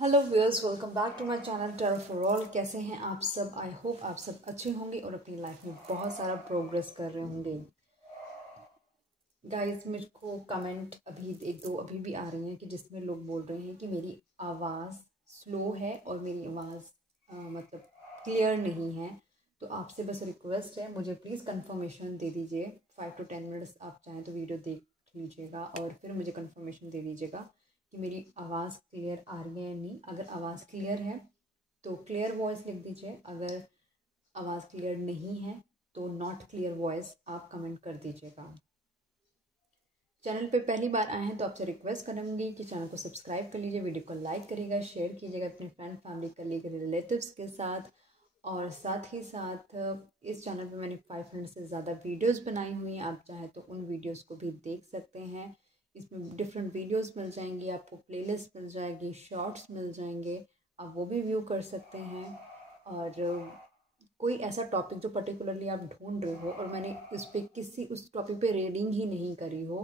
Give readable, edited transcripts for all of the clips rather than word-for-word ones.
Hello viewers, welcome back to my channel tarot for all. कैसे हैं आप सब? आई होप आप सब अच्छे होंगे और अपनी लाइफ में बहुत सारा प्रोग्रेस कर रहे होंगे। गाइस, मुझको कमेंट अभी एक दो अभी भी आ रही हैं कि जिसमें लोग बोल रहे हैं कि मेरी आवाज़ स्लो है और मेरी आवाज़ मतलब क्लियर नहीं है। तो आपसे बस रिक्वेस्ट है, मुझे प्लीज़ कंफर्मेशन दे दीजिए। 5 to 10 मिनट्स आप चाहें तो वीडियो देख लीजिएगा और फिर मुझे कंफर्मेशन दे दीजिएगा कि मेरी आवाज़ क्लियर आ रही है या नहीं। अगर आवाज़ क्लियर है तो क्लियर वॉइस लिख दीजिए, अगर आवाज़ क्लियर नहीं है तो नॉट क्लियर वॉइस आप कमेंट कर दीजिएगा। चैनल पे पहली बार आए हैं तो आपसे रिक्वेस्ट करूँगी कि चैनल को सब्सक्राइब कर लीजिए, वीडियो को लाइक करिएगा, शेयर कीजिएगा अपने फ्रेंड फैमिली कलीग रिलेटिव्स के साथ। और साथ ही साथ इस चैनल पे मैंने 500 से ज़्यादा वीडियोस बनाई हुई हैं, आप चाहें तो उन वीडियोस को भी देख सकते हैं। इसमें डिफरेंट वीडियोस मिल जाएंगी, आपको प्लेलिस्ट मिल जाएगी, शॉर्ट्स मिल जाएंगे, आप वो भी व्यू कर सकते हैं। और कोई ऐसा टॉपिक जो पर्टिकुलरली आप ढूंढ रहे हो और मैंने उस पर किसी उस टॉपिक पे रीडिंग ही नहीं करी हो,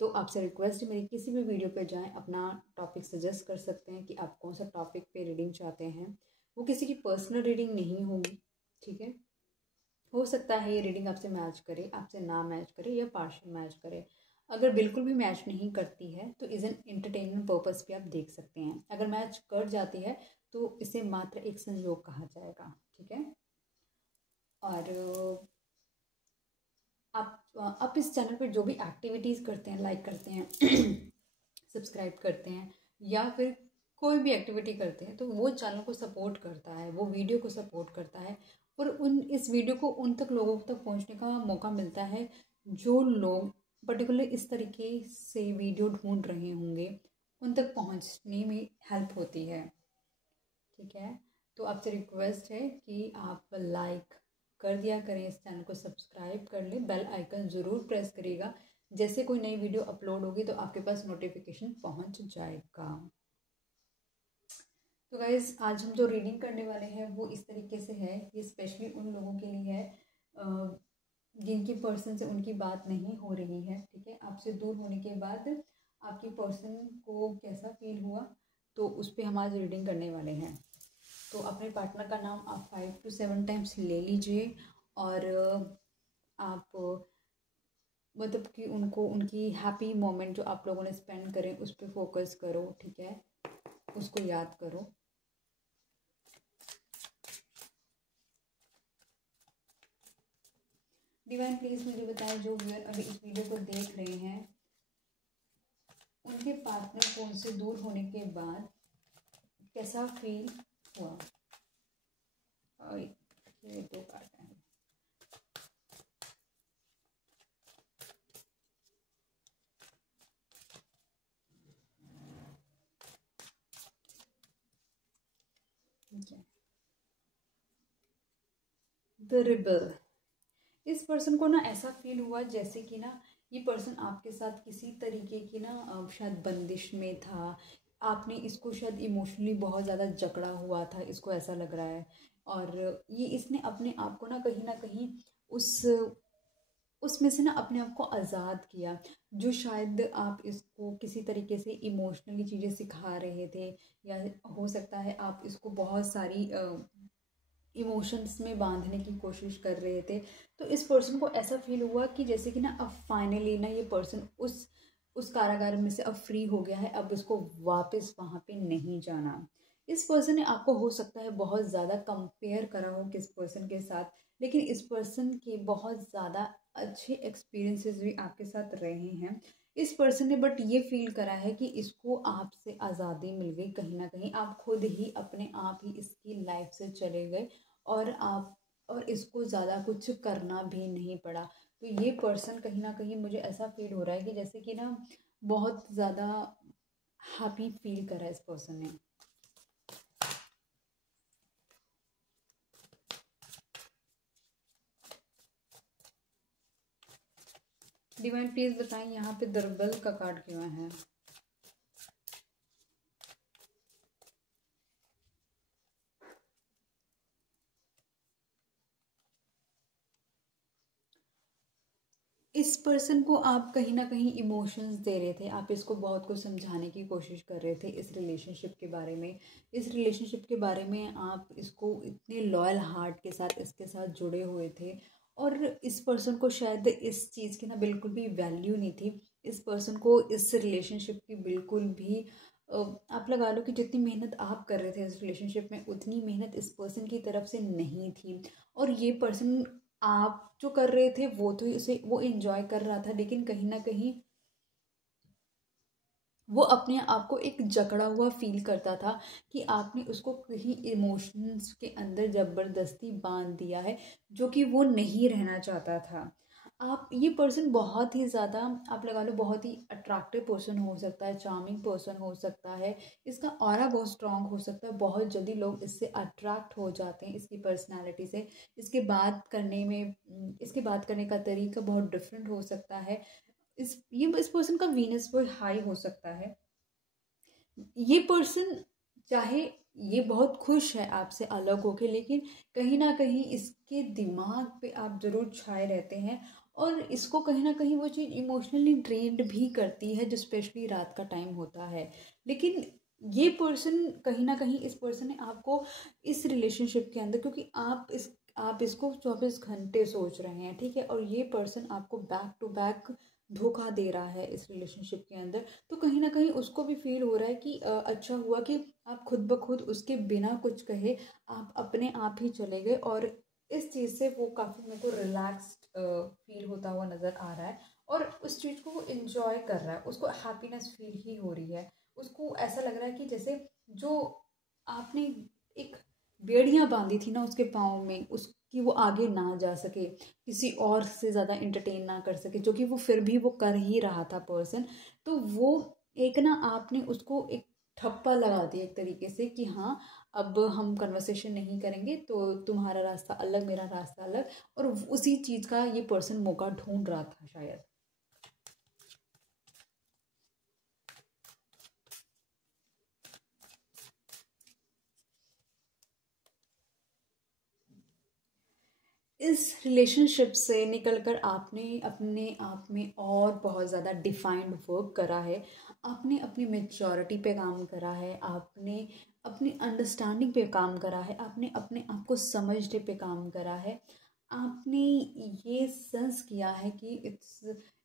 तो आपसे रिक्वेस्ट है मेरी किसी भी वीडियो पे जाएं, अपना टॉपिक सजेस्ट कर सकते हैं कि आप कौन सा टॉपिक पे रीडिंग चाहते हैं। वो किसी की पर्सनल रीडिंग नहीं होगी, ठीक है। हो सकता है ये रीडिंग आपसे मैच करे, आपसे ना मैच करे या पार्शियल मैच करे। अगर बिल्कुल भी मैच नहीं करती है तो इज़ एन एंटरटेनमेंट पर्पज़ पे आप देख सकते हैं। अगर मैच कर जाती है तो इसे मात्र एक संयोग कहा जाएगा, ठीक है। और आप इस चैनल पर जो भी एक्टिविटीज़ करते हैं, लाइक करते हैं सब्सक्राइब करते हैं या फिर कोई भी एक्टिविटी करते हैं, तो वो चैनल को सपोर्ट करता है, वो वीडियो को सपोर्ट करता है और इस वीडियो को उन तक लोगों तक पहुंचने का मौका मिलता है जो लोग पर्टिकुलर इस तरीके से वीडियो ढूंढ रहे होंगे, उन तक पहुंचने में हेल्प होती है, ठीक है। तो आपसे रिक्वेस्ट है कि आप लाइक कर दिया करें, इस चैनल को सब्सक्राइब कर लें, बेल आइकन ज़रूर प्रेस करिएगा। जैसे कोई नई वीडियो अपलोड होगी तो आपके पास नोटिफिकेशन पहुंच जाएगा। तो गाइज़, आज हम जो रीडिंग करने वाले हैं वो इस तरीके से है, ये स्पेशली उन लोगों के लिए है जिनकी पर्सन से उनकी बात नहीं हो रही है, ठीक है। आपसे दूर होने के बाद आपकी पर्सन को कैसा फील हुआ, तो उस पर हम आज रीडिंग करने वाले हैं। तो अपने पार्टनर का नाम आप 5 to 7 टाइम्स ले लीजिए और आप मतलब कि उनको उनकी हैप्पी मोमेंट जो आप लोगों ने स्पेंड करें उस पर फोकस करो, ठीक है, उसको याद करो। डिवाइन प्लीज मुझे बताएं, जो व्यूअर अभी इस वीडियो को देख रहे हैं उनके पार्टनर को उनसे दूर होने के बाद कैसा फील हुआ। और ये दो कार्ड हैं। The rebel. इस पर्सन को ना ऐसा फील हुआ जैसे कि ना ये पर्सन आपके साथ किसी तरीके की ना शायद बंदिश में था। आपने इसको शायद इमोशनली बहुत ज़्यादा जकड़ा हुआ था, इसको ऐसा लग रहा है। और ये इसने अपने आप को ना कहीं उस उसमें से ना अपने आप को आज़ाद किया, जो शायद आप इसको किसी तरीके से इमोशनली चीज़ें सिखा रहे थे, या हो सकता है आप इसको बहुत सारी इमोशंस में बांधने की कोशिश कर रहे थे। तो इस पर्सन को ऐसा फील हुआ कि जैसे कि ना अब फाइनली ना ये पर्सन उस कारागार में से अब फ्री हो गया है, अब उसको वापस वहाँ पे नहीं जाना। इस पर्सन ने आपको हो सकता है बहुत ज़्यादा कंपेयर करा हो किस पर्सन के साथ, लेकिन इस पर्सन के बहुत ज़्यादा अच्छे एक्सपीरियंसेस भी आपके साथ रहे हैं। इस पर्सन ने बट ये फील करा है कि इसको आपसे आज़ादी मिल गई, कहीं ना कहीं आप खुद ही अपने आप ही इसकी लाइफ से चले गए और इसको ज़्यादा कुछ करना भी नहीं पड़ा। तो ये पर्सन कहीं ना कहीं मुझे ऐसा फील हो रहा है कि जैसे कि ना बहुत ज़्यादा हैप्पी फील करा है इस पर्सन ने। डिवाइन प्लीज बताएं यहाँ पे दरबल का कार्ड क्यों है। इस पर्सन को आप कहीं ना कहीं इमोशंस दे रहे थे, आप इसको बहुत कुछ समझाने की कोशिश कर रहे थे इस रिलेशनशिप के बारे में। इस रिलेशनशिप के बारे में आप इसको इतने लॉयल हार्ट के साथ इसके साथ जुड़े हुए थे, और इस पर्सन को शायद इस चीज़ की ना बिल्कुल भी वैल्यू नहीं थी। इस पर्सन को इस रिलेशनशिप की बिल्कुल भी आप लगा लो कि जितनी मेहनत आप कर रहे थे इस रिलेशनशिप में, उतनी मेहनत इस पर्सन की तरफ से नहीं थी। और ये पर्सन आप जो कर रहे थे वो तो उसे वो एंजॉय कर रहा था, लेकिन कहीं ना कहीं वो अपने आप को एक जकड़ा हुआ फील करता था कि आपने उसको कहीं इमोशंस के अंदर ज़बरदस्ती बांध दिया है, जो कि वो नहीं रहना चाहता था। आप ये पर्सन बहुत ही ज़्यादा आप लगा लो बहुत ही अट्रैक्टिव पर्सन हो सकता है, चार्मिंग पर्सन हो सकता है, इसका ऑरा बहुत स्ट्रांग हो सकता है, बहुत जल्दी लोग इससे अट्रैक्ट हो जाते हैं इसकी पर्सनालिटी से। इसके बात करने का तरीका बहुत डिफरेंट हो सकता है। इस पर्सन का वीनस वो हाई हो सकता है। ये पर्सन चाहे ये बहुत खुश है आपसे अलग होके, लेकिन कहीं ना कहीं इसके दिमाग पे आप जरूर छाए रहते हैं, और इसको कहीं ना कहीं वो चीज़ इमोशनली ड्रेन्ड भी करती है, जो स्पेशली रात का टाइम होता है। लेकिन ये पर्सन कहीं ना कहीं इस पर्सन ने आपको इस रिलेशनशिप के अंदर, क्योंकि आप इसको 24 घंटे सोच रहे हैं, ठीक है, और ये पर्सन आपको बैक टू बैक धोखा दे रहा है इस रिलेशनशिप के अंदर, तो कहीं ना कहीं उसको भी फील हो रहा है कि अच्छा हुआ कि आप खुद ब खुद उसके बिना कुछ कहे आप अपने आप ही चले गए, और इस चीज़ से वो काफ़ी मेरे को रिलैक्स्ड फील होता हुआ नज़र आ रहा है, और उस चीज़ को वो इन्जॉय कर रहा है, उसको हैप्पीनेस फील ही हो रही है। उसको ऐसा लग रहा है कि जैसे जो आपने एक बेड़ियां बांधी थी ना उसके पाँव में, उसकी वो आगे ना जा सके, किसी और से ज़्यादा इंटरटेन ना कर सके, जो कि वो फिर भी वो कर ही रहा था पर्सन। तो वो एक ना आपने उसको एक ठप्पा लगा दिया एक तरीके से कि हाँ, अब हम कन्वर्सेशन नहीं करेंगे, तो तुम्हारा रास्ता अलग मेरा रास्ता अलग, और उसी चीज़ का ये पर्सन मौका ढूंढ रहा था शायद। इस रिलेशनशिप से निकलकर आपने अपने आप में और बहुत ज़्यादा डिफाइंड वर्क करा है, आपने अपनी मेच्योरिटी पे काम करा है, आपने अपनी अंडरस्टैंडिंग पे काम करा है, आपने अपने आप को समझने पे काम करा है, आपने ये सेंस किया है कि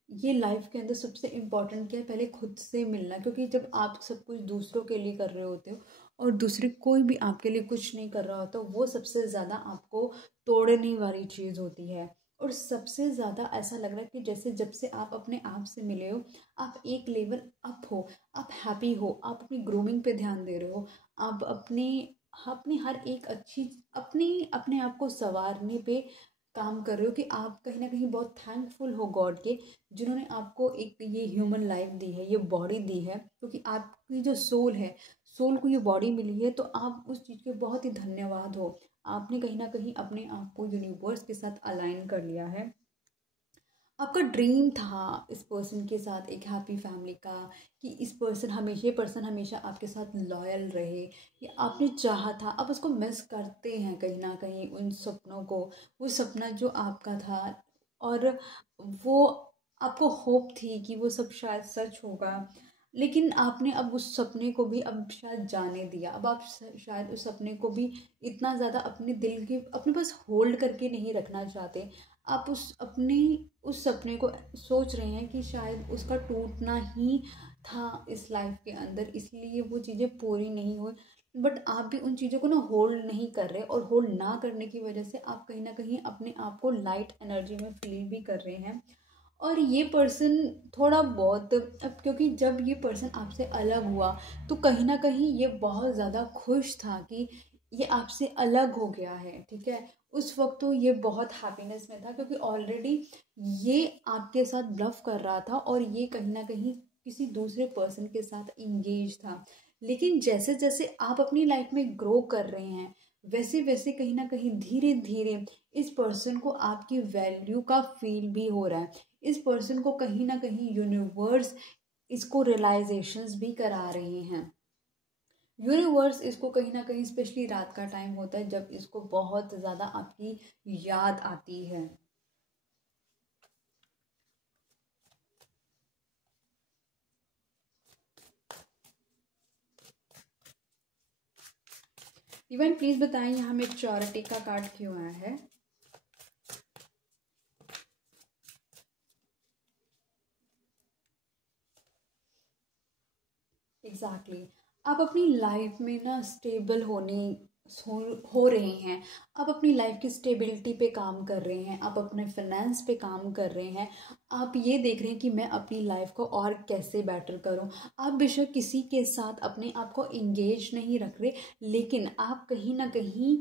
ये लाइफ के अंदर सबसे इम्पोर्टेंट क्या है, पहले खुद से मिलना, क्योंकि जब आप सब कुछ दूसरों के लिए कर रहे होते हो और दूसरे कोई भी आपके लिए कुछ नहीं कर रहा होता, वो सबसे ज़्यादा आपको तोड़ने वाली चीज़ होती है। और सबसे ज़्यादा ऐसा लग रहा है कि जैसे जब से आप अपने आप से मिले हो, आप एक लेवल अप हो, आप हैप्पी हो, आप अपनी ग्रूमिंग पे ध्यान दे रहे हो, आप अपने अपनी हर एक अच्छी अपनी अपने आप को संवारने पे काम कर रहे हो, कि आप कहीं ना कहीं बहुत थैंकफुल हो गॉड के, जिन्होंने आपको एक ये ह्यूमन लाइफ दी है, ये बॉडी दी है, क्योंकि आपकी जो सोल है, सोल को ये बॉडी मिली है, तो आप उस चीज़ के बहुत ही धन्यवाद हो। आपने कहीं ना कहीं अपने आप को यूनिवर्स के साथ अलाइन कर लिया है। आपका ड्रीम था इस पर्सन के साथ एक हैप्पी फैमिली का, कि इस पर्सन हमेशा ये पर्सन हमेशा आपके साथ लॉयल रहे, ये आपने चाहा था, आप उसको मिस करते हैं कहीं ना कहीं उन सपनों को, वो सपना जो आपका था, और वो आपको होप थी कि वो सब शायद सच होगा, लेकिन आपने अब उस सपने को भी अब शायद जाने दिया, अब आप शायद उस सपने को भी इतना ज़्यादा अपने दिल के अपने पास होल्ड करके नहीं रखना चाहते। आप उस सपने को सोच रहे हैं कि शायद उसका टूटना ही था इस लाइफ के अंदर, इसलिए वो चीज़ें पूरी नहीं हुई, बट आप भी उन चीज़ों को ना होल्ड नहीं कर रहे, और होल्ड ना करने की वजह से आप कहीं ना कहीं अपने आप को लाइट एनर्जी में फील भी कर रहे हैं। और ये पर्सन थोड़ा बहुत अब, क्योंकि जब ये पर्सन आपसे अलग हुआ, तो कहीं ना कहीं ये बहुत ज़्यादा खुश था कि ये आपसे अलग हो गया है, ठीक है। उस वक्त तो ये बहुत हैप्पीनेस में था, क्योंकि ऑलरेडी ये आपके साथ ब्लफ कर रहा था, और ये कहीं ना कहीं किसी दूसरे पर्सन के साथ इंगेज था। लेकिन जैसे जैसे आप अपनी लाइफ में ग्रो कर रहे हैं, वैसे वैसे कहीं ना कहीं धीरे धीरे इस पर्सन को आपकी वैल्यू का फील भी हो रहा है। इस पर्सन को कहीं ना कहीं यूनिवर्स इसको रियलाइजेशंस भी करा रहे हैं। यूनिवर्स इसको कहीं ना कहीं, स्पेशली रात का टाइम होता है जब इसको बहुत ज़्यादा आपकी याद आती है, इवन प्लीज बताएं यहाँ मैच्योरिटी का कार्ड क्यों आया है। एग्जैक्टली आप अपनी लाइफ में ना स्टेबल हो रहे हैं। आप अपनी लाइफ की स्टेबिलिटी पे काम कर रहे हैं, आप अपने फाइनेंस पे काम कर रहे हैं। आप ये देख रहे हैं कि मैं अपनी लाइफ को और कैसे बेटर करूं। आप बेशक किसी के साथ अपने आप को इंगेज नहीं रख रहे, लेकिन आप कहीं ना कहीं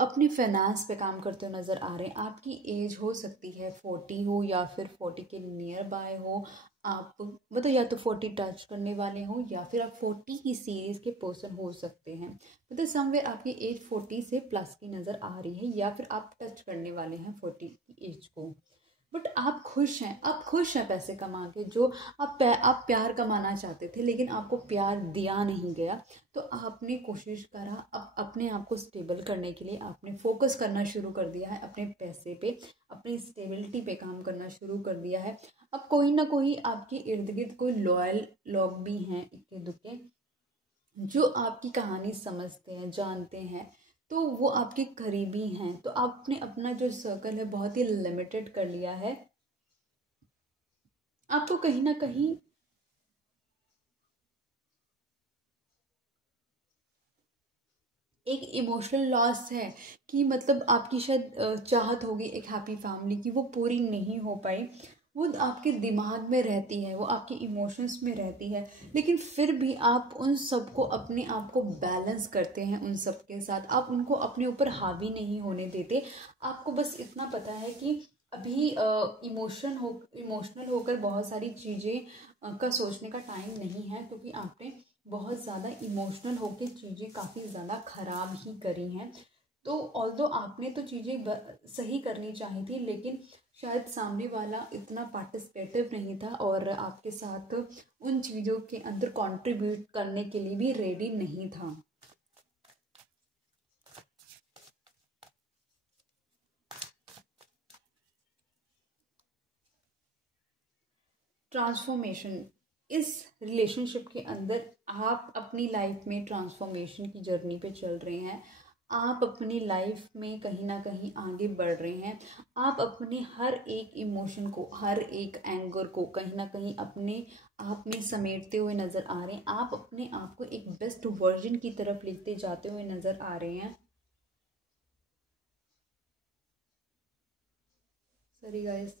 अपने फाइनेंस पे काम करते हुए नज़र आ रहे हैं। आपकी एज हो सकती है 40 हो या फिर 40 के नियर बाय हो। आप मतलब या तो 40 टच करने वाले हो या फिर आप 40 की सीरीज के पर्सन हो सकते हैं। मतलब समवेयर आपकी एज 40 से प्लस की नज़र आ रही है या फिर आप टच करने वाले हैं 40 की एज को। बट आप खुश हैं, आप खुश हैं पैसे कमा के। जो आप प्यार कमाना चाहते थे लेकिन आपको प्यार दिया नहीं गया, तो आपने कोशिश करा अपने आप को स्टेबल करने के लिए। आपने फोकस करना शुरू कर दिया है अपने पैसे पे, अपनी स्टेबिलिटी पे काम करना शुरू कर दिया है। अब कोई ना कोई आपके इर्द गिर्द कोई लॉयल लोग भी हैं इक्के दुक्के, जो आपकी कहानी समझते हैं, जानते हैं, तो वो आपके करीबी हैं। तो आपने अपना जो सर्कल है बहुत ही लिमिटेड कर लिया है। आपको कहीं ना कहीं एक इमोशनल लॉस है कि मतलब आपकी शायद चाहत होगी एक हैप्पी फैमिली की, वो पूरी नहीं हो पाई। वो आपके दिमाग में रहती है, वो आपके इमोशंस में रहती है, लेकिन फिर भी आप उन सबको अपने आप को बैलेंस करते हैं। उन सब के साथ आप उनको अपने ऊपर हावी नहीं होने देते। आपको बस इतना पता है कि अभी इमोशनल होकर बहुत सारी चीज़ें का सोचने का टाइम नहीं है, क्योंकि आपने बहुत ज़्यादा इमोशनल होकर चीज़ें काफ़ी ज़्यादा ख़राब ही करी हैं। तो ऑल्दो आपने तो चीज़ें सही करनी चाहिए थी, लेकिन शायद सामने वाला इतना पार्टिसिपेटिव नहीं था और आपके साथ उन चीज़ों के अंदर कंट्रीब्यूट करने के लिए भी रेडी नहीं था। ट्रांसफॉर्मेशन इस रिलेशनशिप के अंदर आप अपनी लाइफ में ट्रांसफॉर्मेशन की जर्नी पे चल रहे हैं। आप अपनी लाइफ में कहीं ना कहीं आगे बढ़ रहे हैं। आप अपने हर एक इमोशन को, हर एक एंगर को कहीं ना कहीं अपने आप में समेटते हुए नज़र आ रहे हैं। आप अपने आप को एक बेस्ट वर्जन की तरफ लेते जाते हुए नज़र आ रहे हैं। Sorry guys.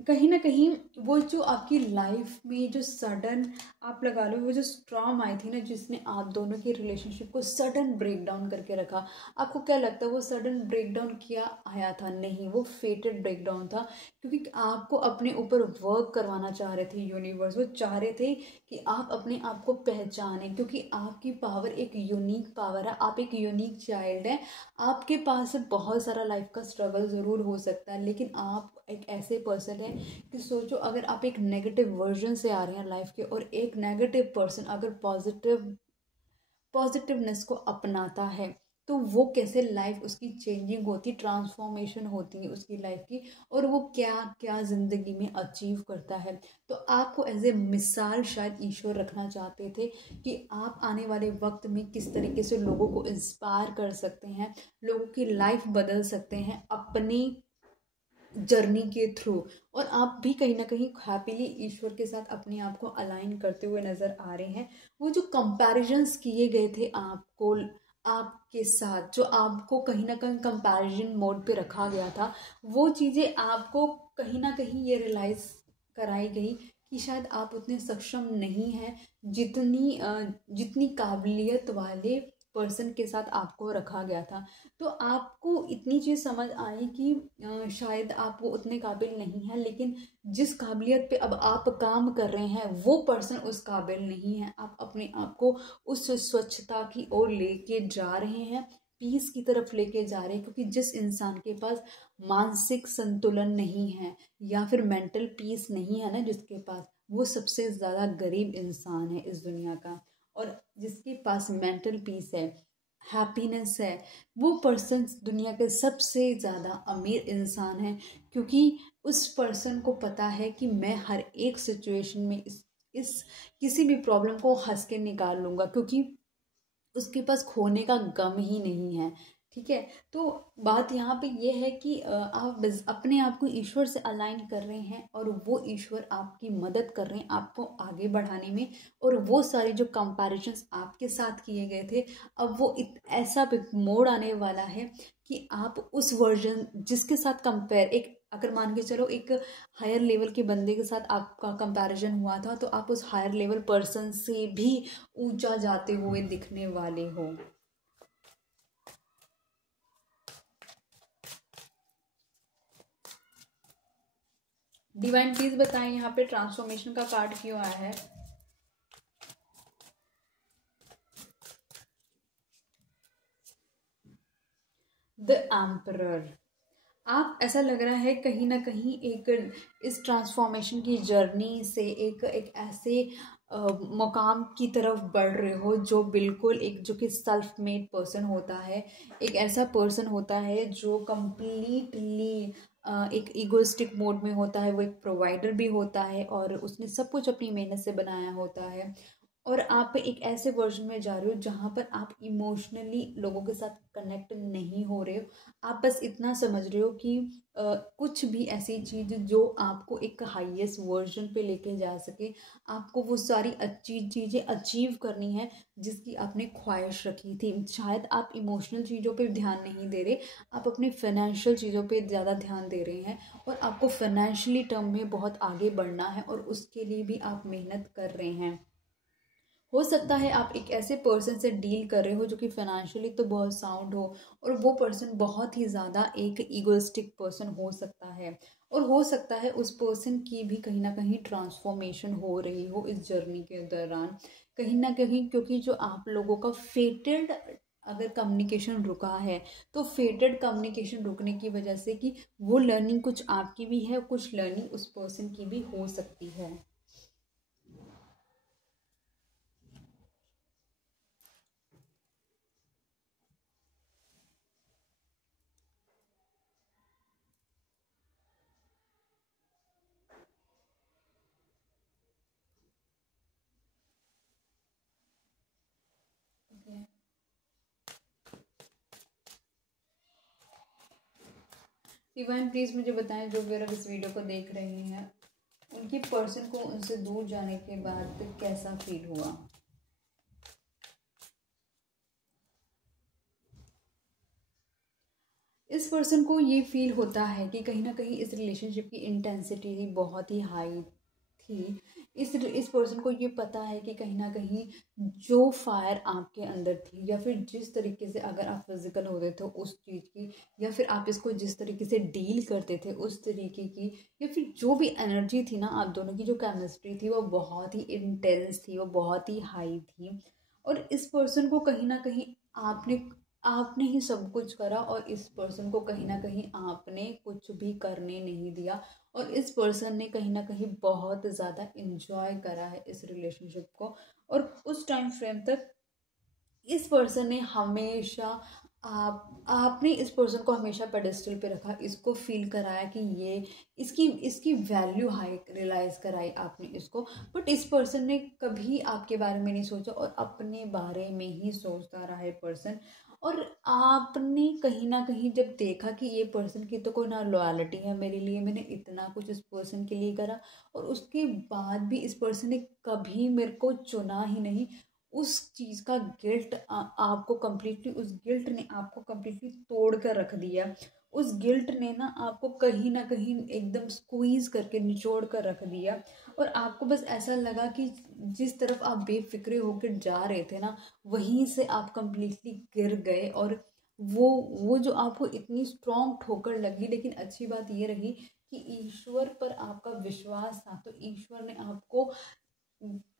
कहीं ना कहीं वो जो आपकी लाइफ में जो सडन आप लगा लो, वो जो स्ट्रॉम आई थी ना, जिसने आप दोनों की रिलेशनशिप को सडन ब्रेक डाउन करके रखा। आपको क्या लगता है वो सडन ब्रेक डाउन किया आया था? नहीं, वो फेटेड ब्रेक डाउन था, क्योंकि आपको अपने ऊपर वर्क करवाना चाह रहे थे यूनिवर्स। वो चाह रहे थे कि आप अपने आप को पहचानें, क्योंकि आपकी पावर एक यूनिक पावर है। आप एक यूनिक चाइल्ड हैं। आपके पास बहुत सारा लाइफ का स्ट्रगल ज़रूर हो सकता है, लेकिन आप एक ऐसे पर्सन है कि सोचो, अगर आप एक नेगेटिव वर्जन से आ रहे हैं लाइफ के, और एक नेगेटिव पर्सन अगर पॉजिटिवनेस को अपनाता है, तो वो कैसे लाइफ उसकी चेंजिंग होती, ट्रांसफॉर्मेशन होती है उसकी लाइफ की, और वो क्या क्या ज़िंदगी में अचीव करता है। तो आपको एज ए मिसाल शायद ईश्वर रखना चाहते थे कि आप आने वाले वक्त में किस तरीके से लोगों को इंस्पायर कर सकते हैं, लोगों की लाइफ बदल सकते हैं अपनी जर्नी के थ्रू। और आप भी कहीं ना कहीं हैप्पीली ईश्वर के साथ अपने आप को अलाइन करते हुए नज़र आ रहे हैं। वो जो कंपैरिजंस किए गए थे आपको, आपके साथ, जो आपको कहीं ना कहीं कंपैरिजन मोड पे रखा गया था, वो चीज़ें आपको कहीं ना कहीं ये रियलाइज़ कराई गई कि शायद आप उतने सक्षम नहीं हैं जितनी काबिलियत वाले पर्सन के साथ आपको रखा गया था। तो आपको इतनी चीज़ समझ आई कि शायद आप वो उतने काबिल नहीं हैं, लेकिन जिस काबिलियत पे अब आप काम कर रहे हैं वो पर्सन उस काबिल नहीं है। आप अपने आप को उस स्वच्छता की ओर लेके जा रहे हैं, पीस की तरफ लेके जा रहे हैं, क्योंकि जिस इंसान के पास मानसिक संतुलन नहीं है या फिर मेंटल पीस नहीं है ना, जिसके पास, वो सबसे ज़्यादा गरीब इंसान है इस दुनिया का। और जिसके पास मेंटल पीस है, हैप्पीनेस है, वो पर्सन दुनिया के सबसे ज़्यादा अमीर इंसान है, क्योंकि उस पर्सन को पता है कि मैं हर एक सिचुएशन में इस किसी भी प्रॉब्लम को हंस के निकाल लूँगा। क्योंकि उसके पास खोने का गम ही नहीं है। ठीक है, तो बात यहाँ पे ये है कि आप अपने आप को ईश्वर से अलाइन कर रहे हैं और वो ईश्वर आपकी मदद कर रहे हैं आपको आगे बढ़ाने में। और वो सारे जो कंपैरिजंस आपके साथ किए गए थे, अब वो ऐसा मोड़ आने वाला है कि आप उस वर्जन जिसके साथ कंपेयर, एक अगर मान के चलो एक हायर लेवल के बंदे के साथ आपका कंपैरिजन हुआ था, तो आप उस हायर लेवल पर्सन से भी ऊंचा जाते हुए दिखने वाले हो। डिवाइन प्लीज बताएं यहाँ पे ट्रांसफॉर्मेशन का कार्ड क्यों आया है। The emperor. आप, ऐसा लग रहा है कहीं ना कहीं एक इस ट्रांसफॉर्मेशन की जर्नी से एक एक ऐसे मुकाम की तरफ बढ़ रहे हो जो बिल्कुल एक, जो कि सेल्फ मेड पर्सन होता है, एक ऐसा पर्सन होता है जो कंप्लीटली एक इगोइस्टिक मोड में होता है। वो एक प्रोवाइडर भी होता है और उसने सब कुछ अपनी मेहनत से बनाया होता है। और आप एक ऐसे वर्जन में जा रहे हो जहाँ पर आप इमोशनली लोगों के साथ कनेक्ट नहीं हो रहे हो। आप बस इतना समझ रहे हो कि कुछ भी ऐसी चीज़ जो आपको एक हाईएस्ट वर्जन पे लेके जा सके, आपको वो सारी अच्छी चीज़ें अचीव करनी है जिसकी आपने ख्वाहिश रखी थी। शायद आप इमोशनल चीज़ों पे ध्यान नहीं दे रहे, आप अपने फाइनेंशियल चीज़ों पे ज़्यादा ध्यान दे रहे हैं और आपको फाइनेंशियली टर्म में बहुत आगे बढ़ना है और उसके लिए भी आप मेहनत कर रहे हैं। हो सकता है आप एक ऐसे पर्सन से डील कर रहे हो जो कि फाइनेंशियली तो बहुत साउंड हो, और वो पर्सन बहुत ही ज़्यादा एक ईगोइस्टिक पर्सन हो सकता है। और हो सकता है उस पर्सन की भी कहीं ना कहीं ट्रांसफॉर्मेशन हो रही हो इस जर्नी के दौरान, कहीं ना कहीं, क्योंकि जो आप लोगों का फेटेड अगर कम्युनिकेशन रुका है, तो फेटेड कम्युनिकेशन रुकने की वजह से कि वो लर्निंग कुछ आपकी भी है, कुछ लर्निंग उस पर्सन की भी हो सकती है। Okay. डिवाइन प्लीज मुझे बताएं, जो भी लोग इस वीडियो को देख रहे हैं, उनकी पर्सन को उनसे दूर जाने के बाद कैसा फील हुआ। इस पर्सन को ये फील होता है कि कहीं ना कहीं इस रिलेशनशिप की इंटेंसिटी बहुत ही हाई थी। इस पर्सन को ये पता है कि कहीं ना कहीं जो फायर आपके अंदर थी, या फिर जिस तरीके से अगर आप फिजिकल होते थे उस चीज़ की, या फिर आप इसको जिस तरीके से डील करते थे उस तरीके की, या फिर जो भी एनर्जी थी ना आप दोनों की, जो केमिस्ट्री थी वो बहुत ही इंटेंस थी, वो बहुत ही हाई थी। और इस पर्सन को कहीं ना कहीं आपने आपने ही सब कुछ करा, और इस पर्सन को कहीं ना कहीं आपने कुछ भी करने नहीं दिया। और इस पर्सन ने कहीं ना कहीं बहुत ज़्यादा इंजॉय करा है इस रिलेशनशिप को। और उस टाइम फ्रेम तक इस पर्सन ने हमेशा, आपने इस पर्सन को हमेशा पेडेस्टल पे रखा, इसको फील कराया कि ये, इसकी इसकी वैल्यू हाई रियलाइज कराई आपने इसको। बट इस पर्सन ने कभी आपके बारे में नहीं सोचा और अपने बारे में ही सोचता रहा है पर्सन। और आपने कहीं ना कहीं जब देखा कि ये पर्सन की तो कोई ना लॉयलिटी है मेरे लिए, मैंने इतना कुछ इस पर्सन के लिए करा, और उसके बाद भी इस पर्सन ने कभी मेरे को चुना ही नहीं, उस चीज़ का गिल्ट आपको कम्प्लीटली, उस गिल्ट ने आपको कम्प्लीटली तोड़ कर रख दिया। उस गिल्ट ने आपको कहीं ना कहीं एकदम स्क्वीज करके निचोड़ कर रख दिया। और आपको बस ऐसा लगा कि जिस तरफ आप बेफिक्रे होकर जा रहे थे वहीं से आप कम्प्लीटली गिर गए। और वो जो आपको इतनी स्ट्रॉन्ग ठोकर लगी, लेकिन अच्छी बात ये रही कि ईश्वर पर आपका विश्वास था, तो ईश्वर ने आपको,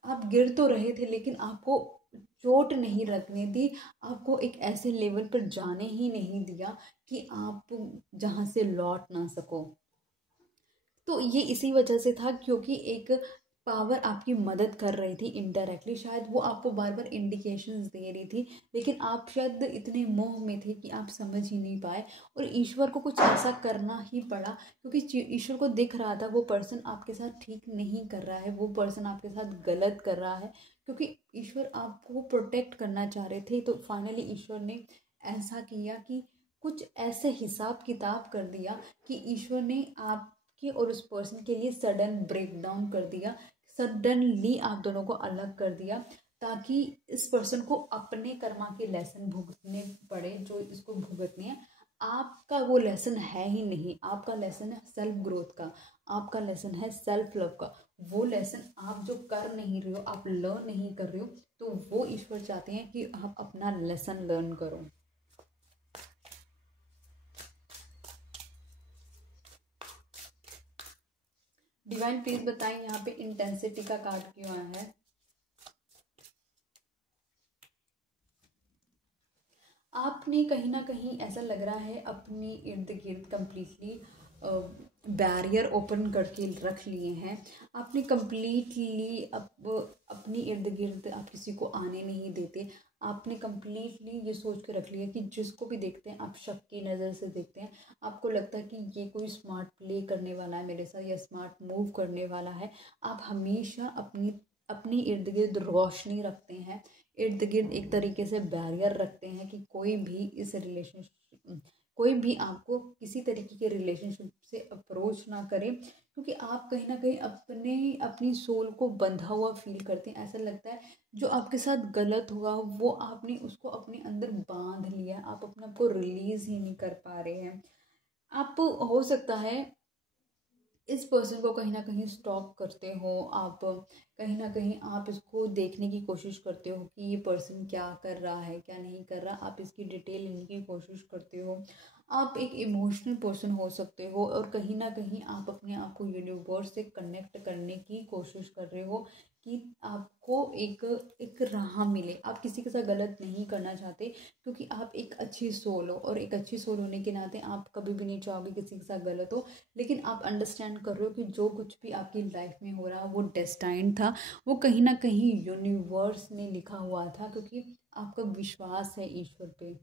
आप गिर तो रहे थे लेकिन आपको चोट नहीं लगने दी, आपको एक ऐसे लेवल पर जाने ही नहीं दिया कि आप जहाँ से लौट ना सको। तो ये इसी वजह से था क्योंकि एक पावर आपकी मदद कर रही थी इनडायरेक्टली, शायद वो आपको बार बार इंडिकेशंस दे रही थी, लेकिन आप शायद इतने मोह में थे कि आप समझ ही नहीं पाए। और ईश्वर को कुछ ऐसा करना ही पड़ा, क्योंकि ईश्वर को दिख रहा था वो पर्सन आपके साथ ठीक नहीं कर रहा है, वो पर्सन आपके साथ गलत कर रहा है। क्योंकि ईश्वर आपको प्रोटेक्ट करना चाह रहे थे। तो फाइनली ईश्वर ने ऐसा किया कि कुछ ऐसे हिसाब किताब कर दिया कि ईश्वर ने आपके और उस पर्सन के लिए सडन ब्रेक डाउन कर दिया, सडनली आप दोनों को अलग कर दिया, ताकि इस पर्सन को अपने कर्मा के लेसन भुगतने पड़े जो इसको भुगतने हैं। आपका वो लेसन है ही नहीं, आपका लेसन है सेल्फ ग्रोथ का, आपका लेसन है सेल्फ लव का। वो लेसन आप जो कर नहीं रहे हो, आप लर्न नहीं कर रहे हो, तो वो ईश्वर चाहते हैं कि आप अपना लेसन लर्न करो। डिवाइन प्लीज बताएं यहाँ पे इंटेंसिटी का कार्ड क्यों आया है। आपने कहीं ना कहीं ऐसा लग रहा है अपनी इर्द गिर्द कम्प्लीटली बैरियर ओपन करके रख लिए हैं। आपने कम्प्लीटली अपनी इर्द गिर्द आप किसी को आने नहीं देते। आपने कम्प्लीटली ये सोच के रख लिया कि जिसको भी देखते हैं आप शक की नज़र से देखते हैं। आपको लगता है कि ये कोई स्मार्ट प्ले करने वाला है मेरे साथ या स्मार्ट मूव करने वाला है। आप हमेशा अपनी अपनी इर्द गिर्द रोशनी रखते हैं, इर्द गिर्द एक तरीके से बैरियर रखते हैं कि कोई भी आपको किसी तरीके के रिलेशनशिप से अप्रोच ना करे, क्योंकि आप कहीं ना कहीं अपनी सोल को बंधा हुआ फील करते हैं। ऐसा लगता है जो आपके साथ गलत हुआ वो आपने उसको अपने अंदर बांध लिया, आप अपने आप को रिलीज ही नहीं कर पा रहे हैं। आप हो सकता है इस पर्सन को कहीं ना कहीं स्टॉक करते हो, आप कहीं ना कहीं आप इसको देखने की कोशिश करते हो कि ये पर्सन क्या कर रहा है क्या नहीं कर रहा, आप इसकी डिटेल लेने की कोशिश करते हो। आप एक इमोशनल पर्सन हो सकते हो और कहीं ना कहीं आप अपने आप को यूनिवर्स से कनेक्ट करने की कोशिश कर रहे हो कि आपको एक एक राह मिले। आप किसी के साथ गलत नहीं करना चाहते, क्योंकि आप एक अच्छी सोल हो और एक अच्छी सोल होने के नाते आप कभी भी नहीं चाहोगे किसी के साथ गलत हो। लेकिन आप अंडरस्टैंड कर रहे हो कि जो कुछ भी आपकी लाइफ में हो रहा है वो डेस्टाइन था, वो कहीं ना कहीं यूनिवर्स ने लिखा हुआ था, क्योंकि आपका विश्वास है ईश्वर पे।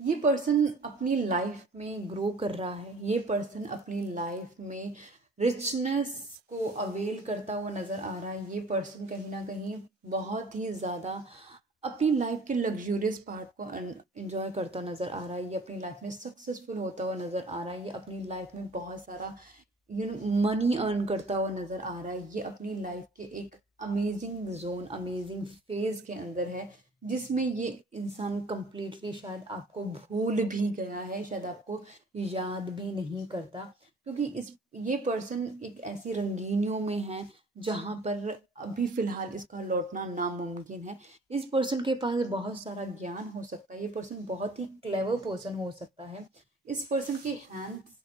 ये पर्सन अपनी लाइफ में ग्रो कर रहा है, ये पर्सन अपनी लाइफ में रिचनेस को अवेल करता हुआ नज़र आ रहा है। ये पर्सन कहीं ना कहीं बहुत ही ज़्यादा अपनी लाइफ के लग्जूरियस पार्ट को एंजॉय करता नज़र आ रहा है। ये अपनी लाइफ में सक्सेसफुल होता हुआ नज़र आ रहा है। ये अपनी लाइफ में बहुत सारा मनी अर्न करता हुआ नज़र आ रहा है। ये अपनी लाइफ के एक अमेजिंग जोन, अमेजिंग फेज़ के अंदर है, जिसमें ये इंसान कम्प्लीटली शायद आपको भूल भी गया है, शायद आपको याद भी नहीं करता, क्योंकि ये पर्सन एक ऐसी रंगीनियों में है जहाँ पर अभी फ़िलहाल इसका लौटना नामुमकिन है। इस पर्सन के पास बहुत सारा ज्ञान हो सकता है, ये पर्सन बहुत ही क्लेवर पर्सन हो सकता है। इस पर्सन के हैंड्स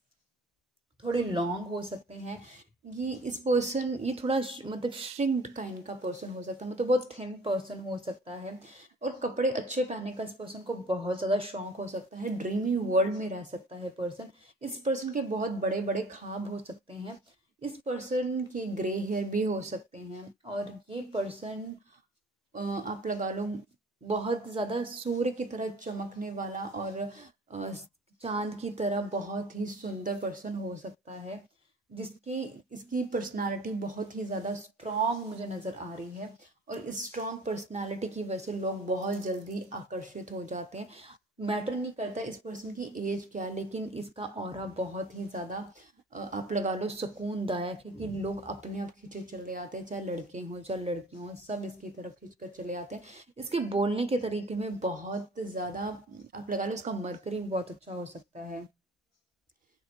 थोड़े लॉन्ग हो सकते हैं। ये थोड़ा मतलब श्रिंक्ड काइंड का पर्सन हो सकता है, मतलब बहुत थिन पर्सन हो सकता है। और कपड़े अच्छे पहनने का इस पर्सन को बहुत ज़्यादा शौक हो सकता है। ड्रीमी वर्ल्ड में रह सकता है पर्सन। इस पर्सन के बहुत बड़े बड़े ख्वाब हो सकते हैं। इस पर्सन के ग्रे हेयर भी हो सकते हैं। और ये पर्सन आप लगा लो बहुत ज़्यादा सूर्य की तरह चमकने वाला और चांद की तरह बहुत ही सुंदर पर्सन हो सकता है, जिसकी इसकी पर्सनालिटी बहुत ही ज़्यादा स्ट्रॉन्ग मुझे नज़र आ रही है। और इस स्ट्रॉन्ग पर्सनालिटी की वजह से लोग बहुत जल्दी आकर्षित हो जाते हैं। मैटर नहीं करता इस पर्सन की एज क्या, लेकिन इसका ऑरा बहुत ही ज़्यादा आप लगा लो सुकूनदायक है कि लोग अपने आप खींचे चले आते हैं, चाहे लड़के हों चाहे लड़कियाँ हों, सब इसकी तरफ खींच कर चले आते हैं। इसके बोलने के तरीके में बहुत ज़्यादा आप लगा लो इसका मरकरी बहुत अच्छा हो सकता है।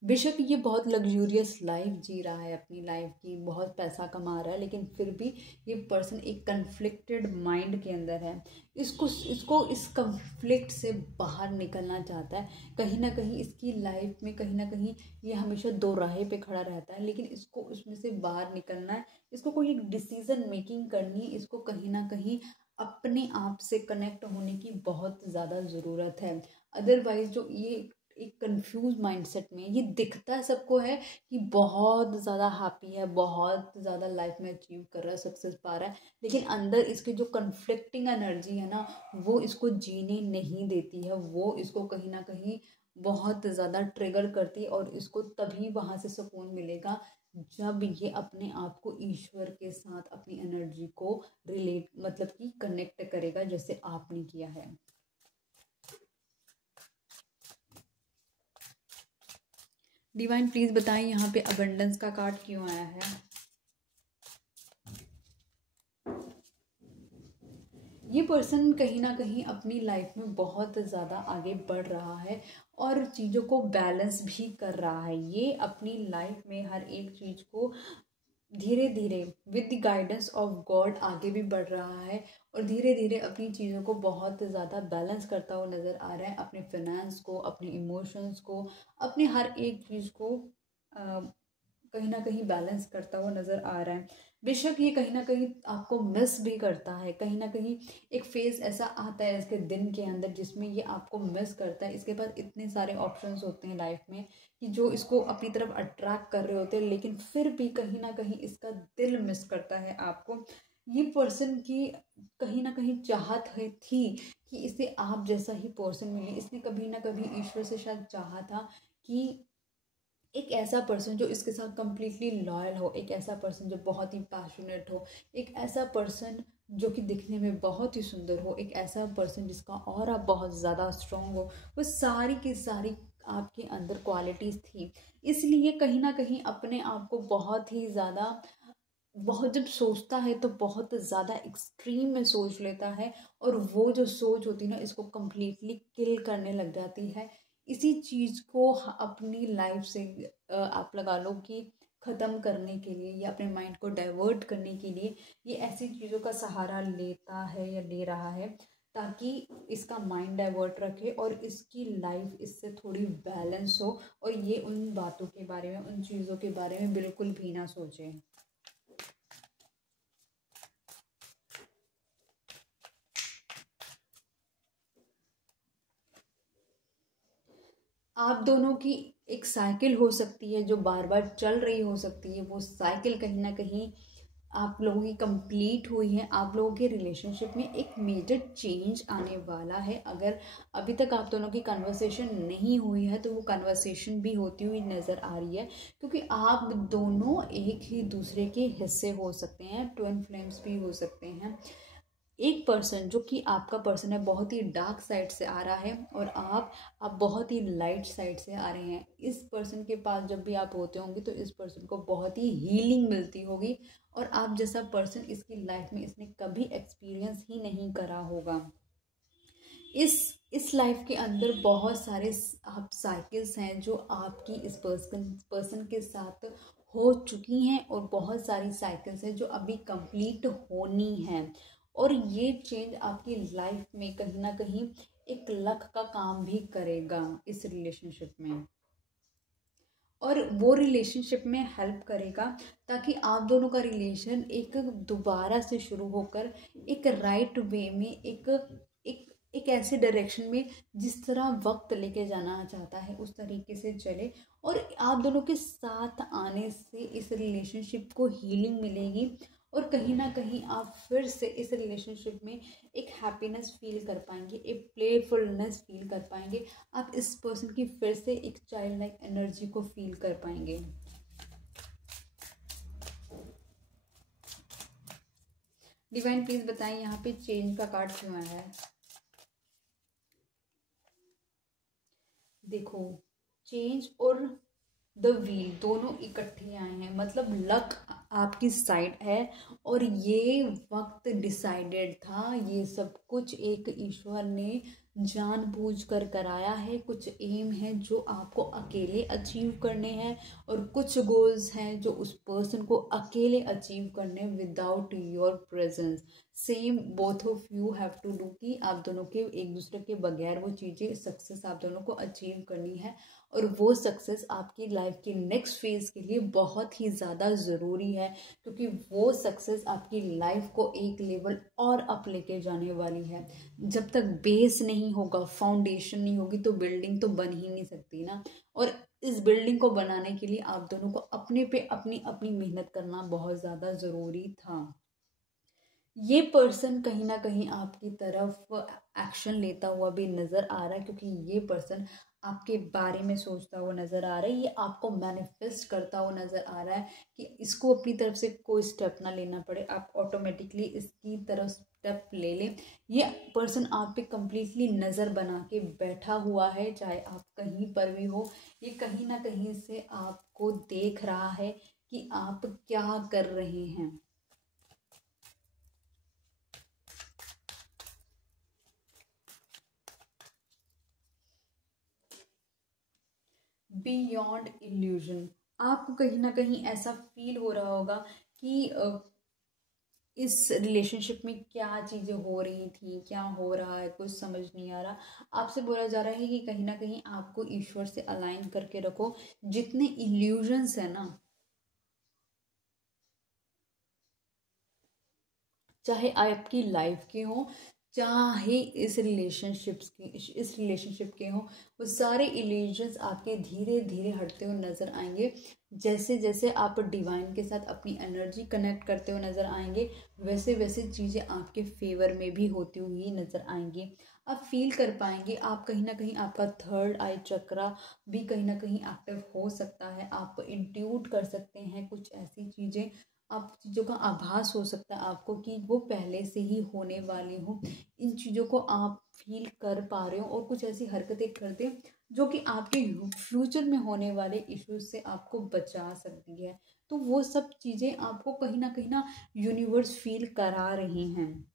बेशक ये बहुत लग्जूरियस लाइफ जी रहा है, अपनी लाइफ की बहुत पैसा कमा रहा है, लेकिन फिर भी ये पर्सन एक कन्फ्लिक्टेड माइंड के अंदर है। इसको इसको इस कन्फ्लिक्ट से बाहर निकलना चाहता है। कहीं ना कहीं इसकी लाइफ में कहीं ना कहीं ये हमेशा दो राहे पे खड़ा रहता है, लेकिन इसको उसमें से बाहर निकलना है। इसको कोई एक डिसीजन मेकिंग करनी है। इसको कहीं ना कहीं अपने आप से कनेक्ट होने की बहुत ज़्यादा ज़रूरत है। अदरवाइज जो ये एक कंफ्यूज माइंडसेट में। ये दिखता सबको है कि बहुत ज़्यादा हैप्पी है, बहुत ज़्यादा लाइफ में अचीव कर रहा है, सक्सेस पा रहा है, लेकिन अंदर इसकी जो कन्फ्लिक्टिंग एनर्जी है ना, वो इसको जीने नहीं देती है, वो इसको कहीं ना कहीं बहुत ज़्यादा ट्रिगर करती है। और इसको तभी वहाँ से सुकून मिलेगा जब ये अपने आप को ईश्वर के साथ अपनी एनर्जी को रिलेट मतलब कि कनेक्ट करेगा, जैसे आपने किया है। डिवाइन प्लीज बताएं यहाँ पे अबंडेंस का कार्ड क्यों आया है। ये पर्सन कहीं ना कहीं अपनी लाइफ में बहुत ज़्यादा आगे बढ़ रहा है और चीज़ों को बैलेंस भी कर रहा है। ये अपनी लाइफ में हर एक चीज़ को धीरे धीरे with the guidance of God आगे भी बढ़ रहा है और धीरे धीरे अपनी चीज़ों को बहुत ज़्यादा बैलेंस करता हुआ नज़र आ रहा है। अपने फाइनेंस को, अपने इमोशंस को, अपने हर एक चीज़ को कहीं ना कहीं बैलेंस करता हुआ नज़र आ रहा है। बेशक ये कहीं ना कहीं आपको मिस भी करता है, कहीं ना कहीं एक फेज ऐसा आता है इसके दिन के अंदर जिसमें ये आपको मिस करता है। इसके पास इतने सारे ऑप्शंस होते हैं लाइफ में कि जो इसको अपनी तरफ अट्रैक्ट कर रहे होते हैं, लेकिन फिर भी कहीं ना कहीं इसका दिल मिस करता है आपको। ये पर्सन की कहीं ना कहीं चाहत है थी कि इसे आप जैसा ही पर्सन मिले। इसने कभी ना कभी ईश्वर से शायद चाहा था कि एक ऐसा पर्सन जो इसके साथ कम्प्लीटली लॉयल हो, एक ऐसा पर्सन जो बहुत ही पैशनेट हो, एक ऐसा पर्सन जो कि दिखने में बहुत ही सुंदर हो, एक ऐसा पर्सन जिसका ऑरा बहुत ज़्यादा स्ट्रॉन्ग हो। वो सारी की सारी आपके अंदर क्वालिटीज़ थी। इसलिए कहीं ना कहीं अपने आप को बहुत ही ज़्यादा, बहुत जब सोचता है तो बहुत ज़्यादा एक्सट्रीम में सोच लेता है और वो जो सोच होती है ना, इसको कम्प्लीटली किल करने लग जाती है। इसी चीज़ को अपनी लाइफ से आप लगा लो कि ख़त्म करने के लिए या अपने माइंड को डाइवर्ट करने के लिए ये ऐसी चीज़ों का सहारा लेता है या ले रहा है ताकि इसका माइंड डाइवर्ट रखे और इसकी लाइफ इससे थोड़ी बैलेंस हो और ये उन बातों के बारे में, उन चीज़ों के बारे में बिल्कुल भी ना सोचे। आप दोनों की एक साइकिल हो सकती है जो बार बार चल रही हो सकती है। वो साइकिल कहीं ना कहीं आप लोगों की कंप्लीट हुई है। आप लोगों के रिलेशनशिप में एक मेजर चेंज आने वाला है। अगर अभी तक आप दोनों की कन्वर्सेशन नहीं हुई है तो वो कन्वर्सेशन भी होती हुई नज़र आ रही है, क्योंकि आप दोनों एक ही दूसरे के हिस्से हो सकते हैं, ट्विन फ्लेम्स भी हो सकते हैं। एक पर्सन जो कि आपका पर्सन है बहुत ही डार्क साइड से आ रहा है और आप बहुत ही लाइट साइड से आ रहे हैं। इस पर्सन के पास जब भी आप होते होंगे तो इस पर्सन को बहुत ही हीलिंग मिलती होगी और आप जैसा पर्सन इसकी लाइफ में इसने कभी एक्सपीरियंस ही नहीं करा होगा। इस लाइफ के अंदर बहुत सारे आप साइकिल्स हैं जो आपकी इस पर्सन के साथ हो चुकी हैं और बहुत सारी साइकिल्स हैं जो अभी कंप्लीट होनी हैं। और ये चेंज आपकी लाइफ में कहीं ना कहीं एक लक का काम भी करेगा इस रिलेशनशिप में, और वो रिलेशनशिप में हेल्प करेगा ताकि आप दोनों का रिलेशन एक दोबारा से शुरू होकर एक राइट वे में एक एक ऐसे डायरेक्शन में जिस तरह वक्त लेके जाना चाहता है उस तरीके से चले। और आप दोनों के साथ आने से इस रिलेशनशिप को हीलिंग मिलेगी और कहीं ना कहीं आप फिर से इस रिलेशनशिप में एक हैप्पीनेस फील कर पाएंगे, एक प्लेफुलनेस फील कर पाएंगे। आप इस पर्सन की फिर से एक चाइल्ड लाइक एनर्जी को फील कर पाएंगे। डिवाइन प्लीज बताएं यहाँ पे चेंज का कार्ड क्यों आया है। देखो, चेंज और द व्हील दोनों इकट्ठे आए हैं, मतलब लक आपकी साइड है और ये वक्त डिसाइडेड था। ये सब कुछ एक ईश्वर ने जानबूझकर कराया है। कुछ एम है जो आपको अकेले अचीव करने हैं और कुछ गोल्स हैं जो उस पर्सन को अकेले अचीव करने without your presence. Same both of you have to do कि आप दोनों के एक दूसरे के बगैर वो चीज़ें सक्सेस आप दोनों को अचीव करनी है और वो सक्सेस आपकी लाइफ के नेक्स्ट फेज के लिए बहुत ही ज़्यादा ज़रूरी है। है, क्योंकि वो सक्सेस आपकी लाइफ को एक लेवल और अप लेके जाने वाली है। जब तक बेस नहीं होगा, फाउंडेशन नहीं होगी, तो बिल्डिंग तो बन ही नहीं सकती ना। और इस बिल्डिंग को बनाने के लिए आप दोनों को अपने पे अपनी अपनी मेहनत करना बहुत ज़्यादा ज़रूरी था। ये पर्सन कहीं ना कहीं आपकी तरफ एक्शन लेता हुआ भी नज़र आ रहा है, क्योंकि ये पर्सन आपके बारे में सोचता हुआ नज़र आ रहा है। ये आपको मैनिफेस्ट करता हुआ नज़र आ रहा है कि इसको अपनी तरफ से कोई स्टेप ना लेना पड़े, आप ऑटोमेटिकली इसकी तरफ स्टेप ले लें। ये पर्सन आप पे कम्प्लीटली नज़र बना के बैठा हुआ है, चाहे आप कहीं पर भी हो। ये कहीं ना कहीं से आपको देख रहा है कि आप क्या कर रहे हैं। बियॉन्ड इल्यूजन, आपको कहीं ना कहीं ऐसा फील हो रहा होगा कि इस रिलेशनशिप में क्या चीज़ें हो रही थी, क्या हो रहा है, कुछ समझ नहीं आ रहा। आपसे बोला जा रहा है कि कहीं ना कहीं आपको ईश्वर से अलाइन करके रखो। जितने इल्यूजन्स है ना, चाहे आपकी लाइफ के हों, चाहे इस रिलेशनशिप के हों, वो सारे इल्यूजन्स आपके धीरे धीरे हटते हुए नजर आएंगे। जैसे जैसे आप डिवाइन के साथ अपनी एनर्जी कनेक्ट करते हुए नजर आएंगे, वैसे वैसे चीज़ें आपके फेवर में भी होती हुई नजर आएंगी। आप फील कर पाएंगे, आप कहीं ना कहीं आपका थर्ड आई चक्रा भी कहीं ना कहीं एक्टिव हो सकता है। आप इंट्यूट कर सकते हैं कुछ ऐसी चीज़ें, आप चीज़ों का आभास हो सकता है आपको कि वो पहले से ही होने वाली हो। इन चीज़ों को आप फील कर पा रहे हो और कुछ ऐसी हरकतें कर दें जो कि आपके फ्यूचर में होने वाले इश्यूज से आपको बचा सकती है। तो वो सब चीज़ें आपको कहीं ना यूनिवर्स फील करा रही हैं।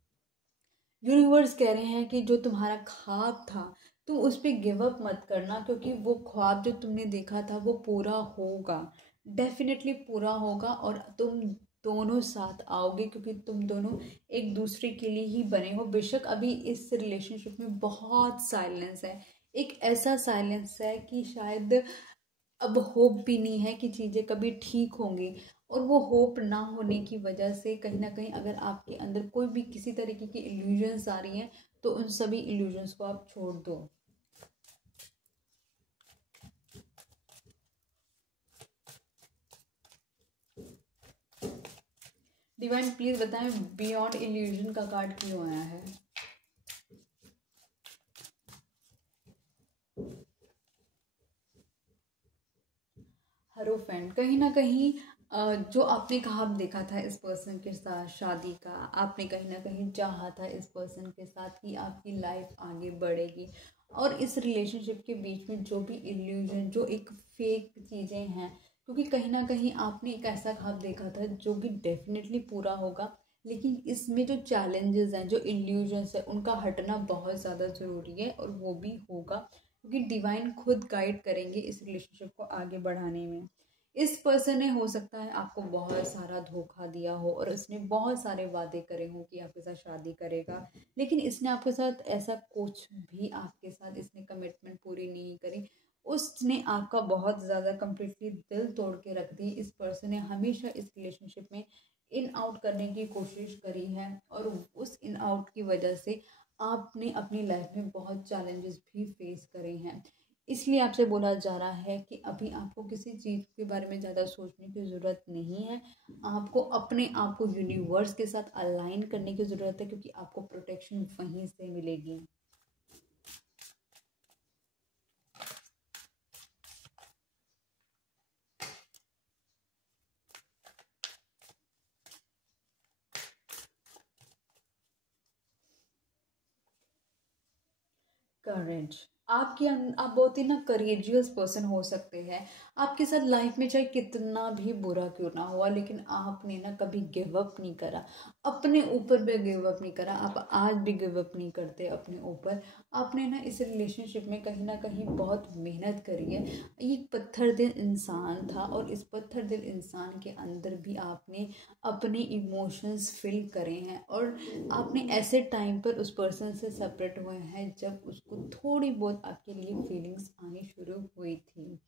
यूनिवर्स कह रहे हैं कि जो तुम्हारा ख्वाब था, तुम उस पर गिव अप मत करना, क्योंकि वो ख्वाब जो तुमने देखा था वो पूरा होगा, डेफिनेटली पूरा होगा। और तुम दोनों साथ आओगे, क्योंकि तुम दोनों एक दूसरे के लिए ही बने हो। बेशक अभी इस रिलेशनशिप में बहुत साइलेंस है, एक ऐसा साइलेंस है कि शायद अब होप भी नहीं है कि चीज़ें कभी ठीक होंगी। और वो होप ना होने की वजह से कहीं ना कहीं अगर आपके अंदर कोई भी किसी तरीके की इल्यूजन्स आ रही हैं, तो उन सभी इल्यूजन्स को आप छोड़ दो। डिवाइन प्लीज बताएं बियॉन्ड इल्यूजन का कार्ड क्यों आया है। हरोफेंट, कहीं ना कहीं जो आपने ख्वाब देखा था इस पर्सन के साथ शादी का, आपने कहीं ना कहीं चाहा था इस पर्सन के साथ कि आपकी लाइफ आगे बढ़ेगी। और इस रिलेशनशिप के बीच में जो भी इल्यूजन, जो एक फेक चीज़ें हैं, क्योंकि कहीं ना कहीं आपने एक ऐसा ख्वाब देखा था जो कि डेफिनेटली पूरा होगा, लेकिन इसमें जो चैलेंजेस हैं, जो इल्यूजन्स हैं, उनका हटना बहुत ज़्यादा ज़रूरी है और वो भी होगा, क्योंकि डिवाइन खुद गाइड करेंगे इस रिलेशनशिप को आगे बढ़ाने में। इस पर्सन ने हो सकता है आपको बहुत सारा धोखा दिया हो और उसने बहुत सारे वादे करे हो कि आपके साथ शादी करेगा, लेकिन इसने आपके साथ ऐसा कुछ भी आपके साथ इसने कमिटमेंट पूरी नहीं करी। उसने आपका बहुत ज़्यादा कंप्लीटली दिल तोड़ के रख दी। इस पर्सन ने हमेशा इस रिलेशनशिप में इन आउट करने की कोशिश करी है, और उस इन आउट की वजह से आपने अपनी लाइफ में बहुत चैलेंजेस भी फेस करे हैं। इसलिए आपसे बोला जा रहा है कि अभी आपको किसी चीज़ के बारे में ज़्यादा सोचने की ज़रूरत नहीं है। आपको अपने आप को यूनिवर्स के साथ अलाइन करने की ज़रूरत है, क्योंकि आपको प्रोटेक्शन वहीं से मिलेगी। करेज, आप बहुत ही ना करेजियस पर्सन हो सकते हैं। आपके साथ लाइफ में चाहे कितना भी बुरा क्यों ना हुआ, लेकिन आपने ना कभी गिव अप नहीं करा, अपने ऊपर भी गिव अप नहीं करा। आप आज भी गिव अप नहीं करते अपने ऊपर। आपने ना इस रिलेशनशिप में कहीं ना कहीं बहुत मेहनत करी है। एक पत्थर दिल इंसान था, और इस पत्थर दिल इंसान के अंदर भी आपने अपने इमोशंस फील करे हैं, और आपने ऐसे टाइम पर उस पर्सन से सेपरेट हुए हैं जब उसको थोड़ी बहुत आपके लिए फीलिंग्स आनी शुरू हुई थी।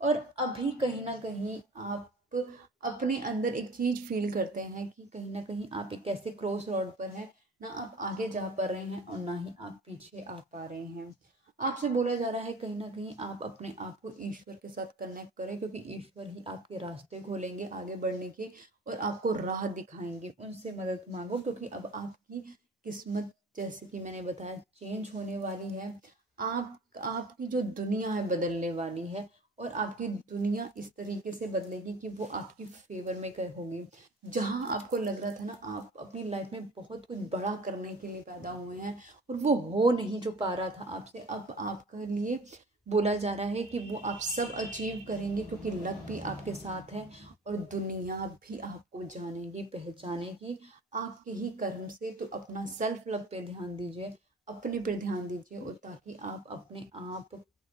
और अभी कहीं ना कहीं आप आप अपने अंदर एक चीज़ फील करते हैं कि कहीं ना कहीं आप एक ऐसे क्रॉस रोड पर हैं, ना आप आगे जा पा रहे हैं और ना ही आप पीछे आ पा रहे हैं। आपसे बोला जा रहा है कहीं ना कहीं आप अपने आप को ईश्वर के साथ कनेक्ट करें, क्योंकि ईश्वर ही आपके रास्ते खोलेंगे आगे बढ़ने के और आपको राह दिखाएंगे। उनसे मदद मांगो, क्योंकि अब आपकी किस्मत, जैसे कि मैंने बताया, चेंज होने वाली है। आपकी जो दुनिया है बदलने वाली है, और आपकी दुनिया इस तरीके से बदलेगी कि वो आपकी फेवर में होगी। जहाँ आपको लग रहा था ना आप अपनी लाइफ में बहुत कुछ बड़ा करने के लिए पैदा हुए हैं और वो हो नहीं जो पा रहा था आपसे, अब आपके लिए बोला जा रहा है कि वो आप सब अचीव करेंगे, क्योंकि लक भी आपके साथ है और दुनिया भी आपको जानेगी पहचानेगी आपके ही कर्म से। तो अपना सेल्फ लव पे ध्यान दीजिए, अपने पे ध्यान दीजिए, और ताकि आप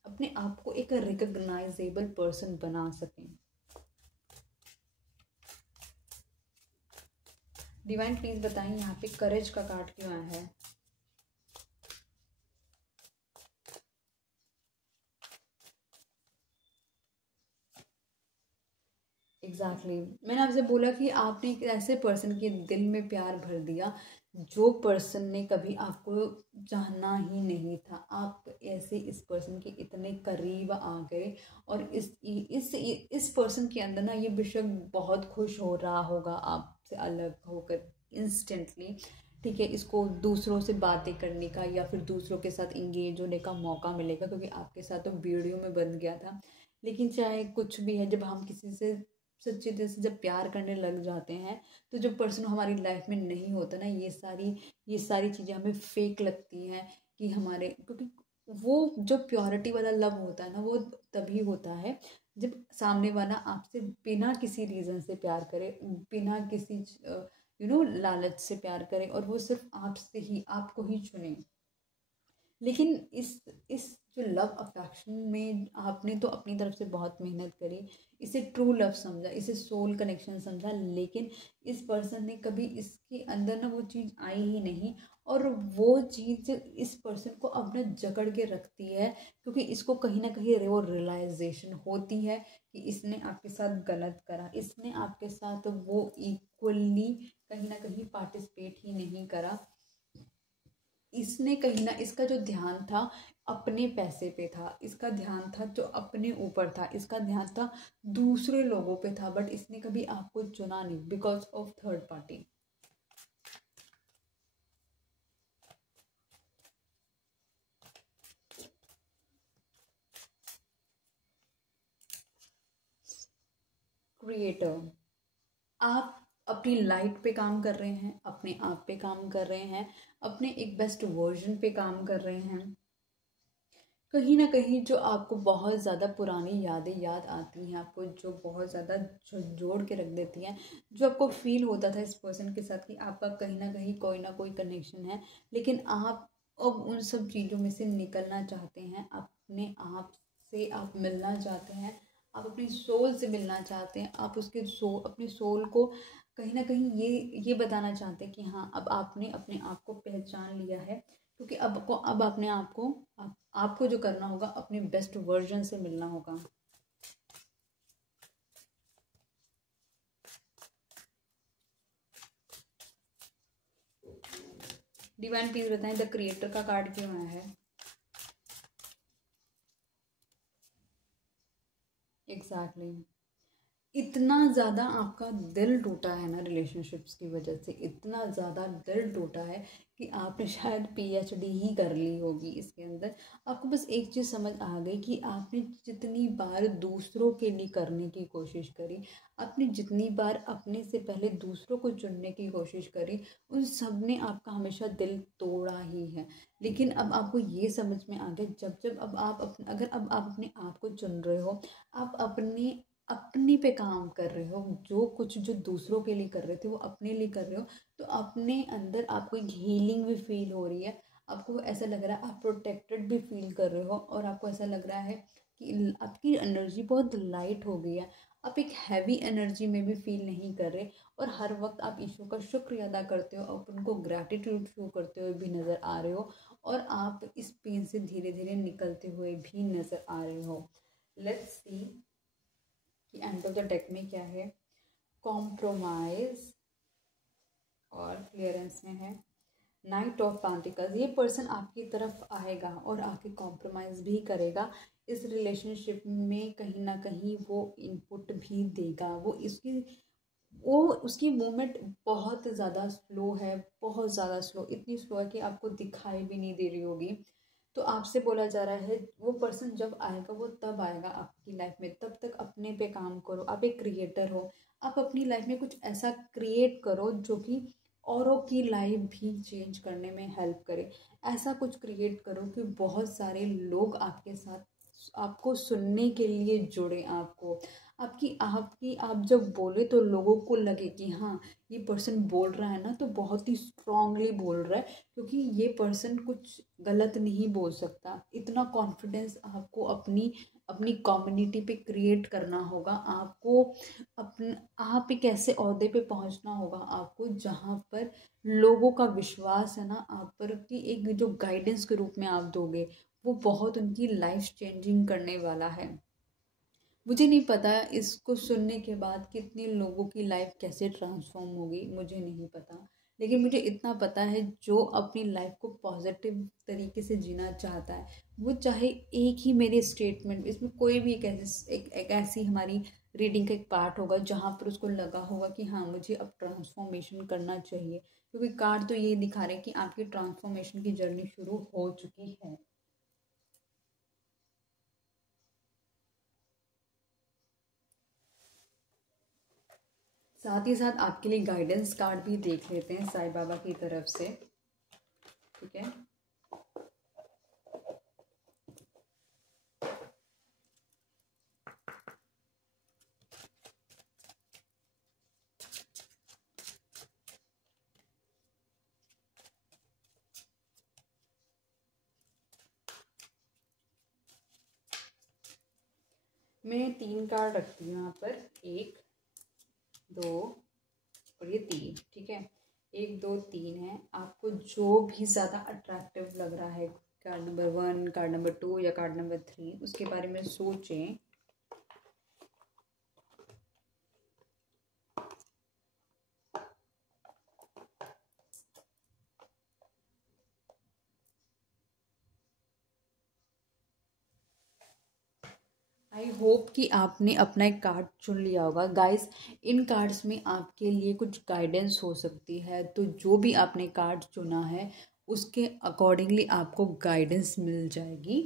अपने आप को एक रिकग्नाइजेबल पर्सन बना सकें। डिवाइन प्लीज बताएं यहाँ पे करेज का कार्ड क्यों आया है। एग्जैक्टली मैंने आपसे बोला कि आपने एक ऐसे पर्सन के दिल में प्यार भर दिया जो पर्सन ने कभी आपको जानना ही नहीं था। आप ऐसे इस पर्सन के इतने करीब आ गए, और इस पर्सन के अंदर ना ये बेशक बहुत खुश हो रहा होगा आपसे अलग होकर इंस्टेंटली, ठीक है। इसको दूसरों से बातें करने का या फिर दूसरों के साथ इंगेज होने का मौका मिलेगा, क्योंकि आपके साथ तो वीडियो में बन गया था। लेकिन चाहे कुछ भी है, जब हम किसी से सच्चे दिल से जब प्यार करने लग जाते हैं, तो जो पर्सन हमारी लाइफ में नहीं होता ना, ये सारी चीज़ें हमें फेक लगती हैं कि हमारे, क्योंकि वो जो प्योरिटी वाला लव होता है ना, वो तभी होता है जब सामने वाला आपसे बिना किसी रीज़न से प्यार करे, बिना किसी लालच से प्यार करे, और वो सिर्फ आपसे ही, आपको ही चुने। लेकिन इस जो लव अफेक्शन में आपने तो अपनी तरफ से बहुत मेहनत करी, इसे ट्रू लव समझा, इसे सोल कनेक्शन समझा, लेकिन इस पर्सन ने कभी इसके अंदर ना वो चीज़ आई ही नहीं, और वो चीज़ इस पर्सन को अब ना जकड़ के रखती है, क्योंकि इसको कहीं ना कहीं वो रियलाइजेशन होती है कि इसने आपके साथ गलत करा, इसने आपके साथ वो इक्वली कहीं ना कहीं पार्टिसिपेट ही नहीं करा। इसने कहीं ना, इसका जो ध्यान था अपने पैसे पे था, इसका ध्यान था जो अपने ऊपर था, इसका ध्यान था दूसरे लोगों पे था, बट इसने कभी आपको चुना नहीं because of third party. Creator, आप अपनी लाइट पे काम कर रहे हैं, अपने आप पे काम कर रहे हैं, अपने एक बेस्ट वर्जन पे काम कर रहे हैं। कहीं ना कहीं जो आपको बहुत ज़्यादा पुरानी यादें याद आती हैं, आपको जो बहुत ज़्यादा जोड़ के रख देती हैं, जो आपको फील होता था इस पर्सन के साथ कि आपका कहीं ना कहीं कोई ना कोई कनेक्शन है, लेकिन आप अब उन सब चीज़ों में से निकलना चाहते हैं, अपने आप से आप मिलना चाहते हैं, आप अपनी सोल से मिलना चाहते हैं, आप अपनी सोल को कहीं ना कहीं ये बताना चाहते हैं कि हाँ, अब आपने अपने आप को पहचान लिया है। क्योंकि अब अपने आपको जो करना होगा, अपने बेस्ट वर्जन से मिलना होगा। डिवाइन प्लीज बताएं द क्रिएटर का कार्ड क्यों आया है। एग्जैक्टली इतना ज़्यादा आपका दिल टूटा है ना रिलेशनशिप्स की वजह से, इतना ज़्यादा दिल टूटा है कि आपने शायद पीएचडी ही कर ली होगी इसके अंदर। आपको बस एक चीज़ समझ आ गई कि आपने जितनी बार दूसरों के लिए करने की कोशिश करी, आपने जितनी बार अपने से पहले दूसरों को चुनने की कोशिश करी, उन सब ने आपका हमेशा दिल तोड़ा ही है। लेकिन अब आपको ये समझ में आ गया, जब जब अब आप अगर अब आप अपने आप को चुन रहे हो, आप अपने पे काम कर रहे हो, जो कुछ जो दूसरों के लिए कर रहे थे वो अपने लिए कर रहे हो, तो अपने अंदर आपको एक हीलिंग भी फील हो रही है। आपको ऐसा लग रहा है आप प्रोटेक्टेड भी फील कर रहे हो, और आपको ऐसा लग रहा है कि आपकी एनर्जी बहुत लाइट हो गई है, आप एक हैवी एनर्जी में भी फील नहीं कर रहे, और हर वक्त आप ईश्वर का शुक्र अदा करते हो, आप उनको ग्रैटिट्यूड शो करते हुए भी नज़र आ रहे हो, और आप इस पेन से धीरे धीरे निकलते हुए भी नज़र आ रहे हो। लेट्स सी कि एंड ऑफ द डेक में क्या है, कॉम्प्रोमाइज और क्लियरेंस में है नाइट ऑफ पेंटिकल्स। ये पर्सन आपकी तरफ आएगा और आके कॉम्प्रोमाइज़ भी करेगा इस रिलेशनशिप में, कहीं ना कहीं वो इनपुट भी देगा। वो उसकी मूवमेंट बहुत ज़्यादा स्लो है, बहुत ज़्यादा स्लो, इतनी स्लो है कि आपको दिखाई भी नहीं दे रही होगी। तो आपसे बोला जा रहा है वो पर्सन जब आएगा वो तब आएगा आपकी लाइफ में, तब तक अपने पे काम करो। आप एक क्रिएटर हो, आप अपनी लाइफ में कुछ ऐसा क्रिएट करो जो कि औरों की लाइफ भी चेंज करने में हेल्प करे। ऐसा कुछ क्रिएट करो कि बहुत सारे लोग आपके साथ आपको सुनने के लिए जुड़े, आपकी आपकी आप जब बोले तो लोगों को लगे कि हाँ ये पर्सन बोल रहा है ना तो बहुत ही स्ट्रांगली बोल रहा है, क्योंकि ये पर्सन कुछ गलत नहीं बोल सकता। इतना कॉन्फिडेंस आपको अपनी अपनी कम्युनिटी पे क्रिएट करना होगा। आपको आप एक ऐसे ओहदे पे पहुंचना होगा आपको जहाँ पर लोगों का विश्वास है ना आप पर, कि एक जो गाइडेंस के रूप में आप दोगे वो बहुत उनकी लाइफ चेंजिंग करने वाला है। मुझे नहीं पता इसको सुनने के बाद कितने लोगों की लाइफ कैसे ट्रांसफॉर्म होगी, मुझे नहीं पता, लेकिन मुझे इतना पता है जो अपनी लाइफ को पॉजिटिव तरीके से जीना चाहता है वो चाहे एक ही मेरे स्टेटमेंट, इसमें कोई भी एक ऐसी हमारी रीडिंग का एक पार्ट होगा जहाँ पर उसको लगा होगा कि हाँ मुझे अब ट्रांसफॉर्मेशन करना चाहिए, क्योंकि कार्ड तो ये दिखा रहे हैं कि आपकी ट्रांसफॉर्मेशन की जर्नी शुरू हो चुकी है। साथ ही साथ आपके लिए गाइडेंस कार्ड भी देख लेते हैं साईं बाबा की तरफ से, ठीक है। मैं 3 कार्ड रखती हूँ यहाँ पर, 1 2 और ये 3, ठीक है। 1 2 3 है। आपको जो भी ज़्यादा अट्रैक्टिव लग रहा है, कार्ड नंबर 1, कार्ड नंबर 2 या कार्ड नंबर 3, उसके बारे में सोचें। आई होप कि आपने अपना एक कार्ड चुन लिया होगा गाइस। इन कार्ड्स में आपके लिए कुछ गाइडेंस हो सकती है, तो जो भी आपने कार्ड चुना है उसके अकॉर्डिंगली आपको गाइडेंस मिल जाएगी।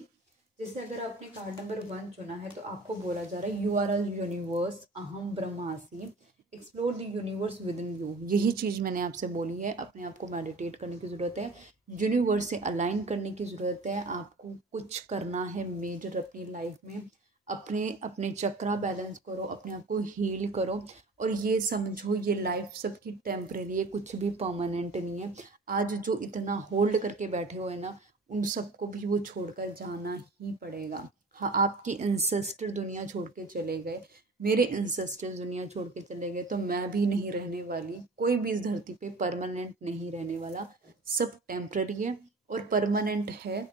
जैसे अगर आपने कार्ड नंबर 1 चुना है तो आपको बोला जा रहा है यू आर अ यूनिवर्स, अहम ब्रह्मासी, explore the universe within you. यही चीज़ मैंने आपसे बोली है, अपने आप को मेडिटेट करने की ज़रूरत है, यूनिवर्स से अलाइन करने की ज़रूरत है। आपको कुछ करना है मेजर अपनी लाइफ में, अपने अपने चक्रा बैलेंस करो, अपने आप को हील करो, और ये समझो ये लाइफ सबकी टेम्परेरी है, कुछ भी परमानेंट नहीं है। आज जो इतना होल्ड करके बैठे हुए ना उन सबको भी वो छोड़कर जाना ही पड़ेगा। हाँ, आपके इंसेस्टर दुनिया छोड़ के चले गए, मेरे इंसेस्टर्स दुनिया छोड़ के चले गए, तो मैं भी नहीं रहने वाली। कोई भी इस धरती पे परमानेंट नहीं रहने वाला, सब टेम्पररी है और परमानेंट है।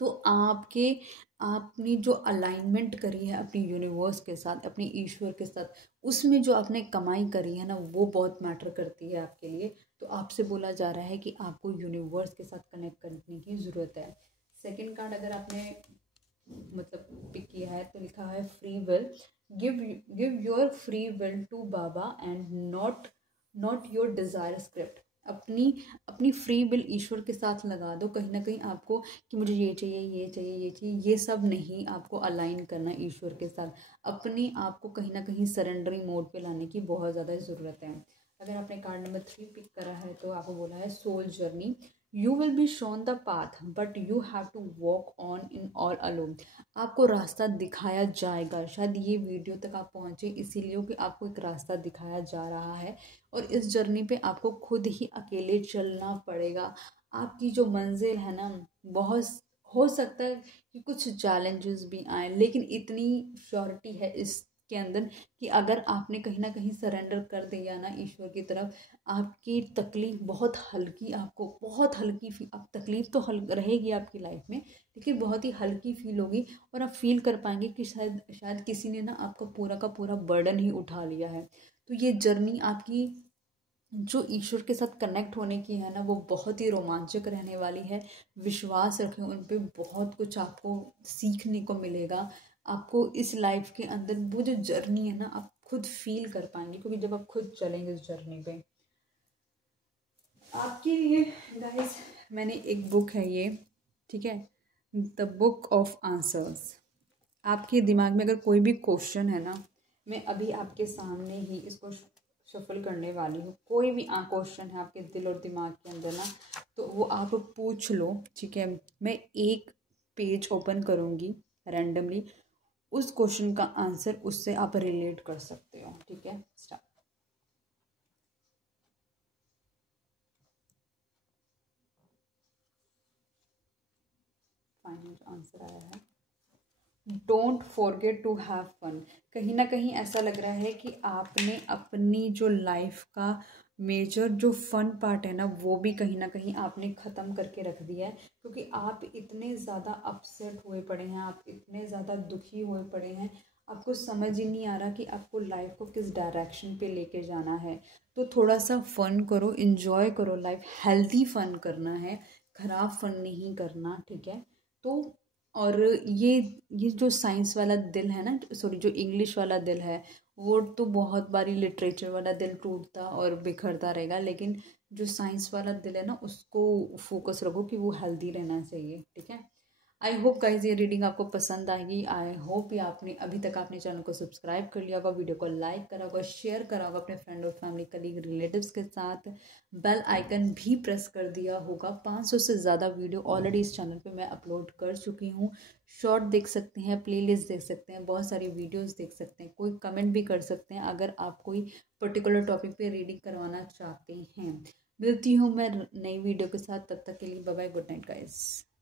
तो आपने जो अलाइनमेंट करी है अपनी यूनिवर्स के साथ, अपने ईश्वर के साथ, उसमें जो आपने कमाई करी है ना वो बहुत मैटर करती है आपके लिए। तो आपसे बोला जा रहा है कि आपको यूनिवर्स के साथ कनेक्ट करने की ज़रूरत है। सेकंड कार्ड अगर आपने मतलब पिक किया है तो लिखा है free will, give give your free will to बाबा and not not your desire script. अपनी अपनी फ्री विल ईश्वर के साथ लगा दो, कहीं ना कहीं आपको कि मुझे ये चाहिए ये चाहिए ये चाहिए, ये सब नहीं, आपको अलाइन करना ईश्वर के साथ। अपने आप को कहीं ना कहीं सरेंडरिंग मोड पे लाने की बहुत ज़्यादा ज़रूरत है। अगर आपने कार्ड नंबर 3 पिक करा है तो आपको बोला है soul journey, you will be shown the path but you have to walk on in all alone. आपको रास्ता दिखाया जाएगा, शायद ये वीडियो तक आप पहुँचे इसीलिए कि आपको एक रास्ता दिखाया जा रहा है, और इस जर्नी पे आपको खुद ही अकेले चलना पड़ेगा। आपकी जो मंजिल है ना, बहुत हो सकता है कि कुछ चैलेंजेस भी आए, लेकिन इतनी श्योरिटी है इसके अंदर कि अगर आपने कहीं ना कहीं सरेंडर कर दिया ना ईश्वर की तरफ, आपकी तकलीफ बहुत हल्की, आपको बहुत हल्की आप तकलीफ तो रहेगी आपकी लाइफ में, ठीक है, बहुत ही हल्की फील होगी और आप फील कर पाएंगे कि शायद शायद किसी ने ना आपका पूरा का पूरा बर्डन ही उठा लिया है। तो ये जर्नी आपकी जो ईश्वर के साथ कनेक्ट होने की है ना, वो बहुत ही रोमांचक रहने वाली है। विश्वास रखें उन पे, बहुत कुछ आपको सीखने को मिलेगा। आपको इस लाइफ के अंदर वो जो जर्नी है ना, आप खुद फील कर पाएंगे, क्योंकि जब आप खुद चलेंगे इस जर्नी पे। आपके लिए गाइस मैंने एक बुक है ये, ठीक है, द बुक ऑफ आंसर्स। आपके दिमाग में अगर कोई भी क्वेश्चन है ना, मैं अभी आपके सामने ही इसको शफल करने वाली हूँ। कोई भी क्वेश्चन है आपके दिल और दिमाग के अंदर ना, तो वो आप पूछ लो, ठीक है। मैं एक पेज ओपन करूँगी रैंडमली, उस क्वेश्चन का आंसर उससे आप रिलेट कर सकते हो, ठीक है। स्टार्ट। फाइनल आंसर आया है, don't forget to have fun. कहीं ना कहीं ऐसा लग रहा है कि आपने अपनी जो लाइफ का मेजर जो फन पार्ट है ना, वो भी कहीं ना कहीं आपने ख़त्म करके रख दिया है, क्योंकि आप इतने ज़्यादा अपसेट हुए पड़े हैं, आप इतने ज़्यादा दुखी हुए पड़े हैं, आपको समझ ही नहीं आ रहा कि आपको लाइफ को किस डायरेक्शन पे लेके जाना है। तो थोड़ा सा फन करो, इन्जॉय करो लाइफ, हेल्थी फन करना है, ख़राब फन नहीं करना, ठीक है। तो और ये जो साइंस वाला दिल है ना, सॉरी जो इंग्लिश वाला दिल है, वो तो बहुत बारी लिटरेचर वाला दिल टूटता और बिखरता रहेगा, लेकिन जो साइंस वाला दिल है ना, उसको फोकस रखो कि वो हेल्दी रहना चाहिए, ठीक है। आई होप गाइज ये रीडिंग आपको पसंद आएगी। आई होप ये आपने अभी तक आपने चैनल को सब्सक्राइब कर लिया होगा, वीडियो को लाइक करा होगा, शेयर करा होगा अपने फ्रेंड और फैमिली कलीग रिलेटिव्स के साथ, बेल आइकन भी प्रेस कर दिया होगा। 500 से ज़्यादा वीडियो ऑलरेडी इस चैनल पे मैं अपलोड कर चुकी हूँ। शॉर्ट देख सकते हैं, प्लेलिस्ट देख सकते हैं, बहुत सारी वीडियोस देख सकते हैं, कोई कमेंट भी कर सकते हैं अगर आप कोई पर्टिकुलर टॉपिक पे रीडिंग करवाना चाहते हैं। मिलती हूँ मैं नई वीडियो के साथ, तब तक के लिए bye bye, good night guys.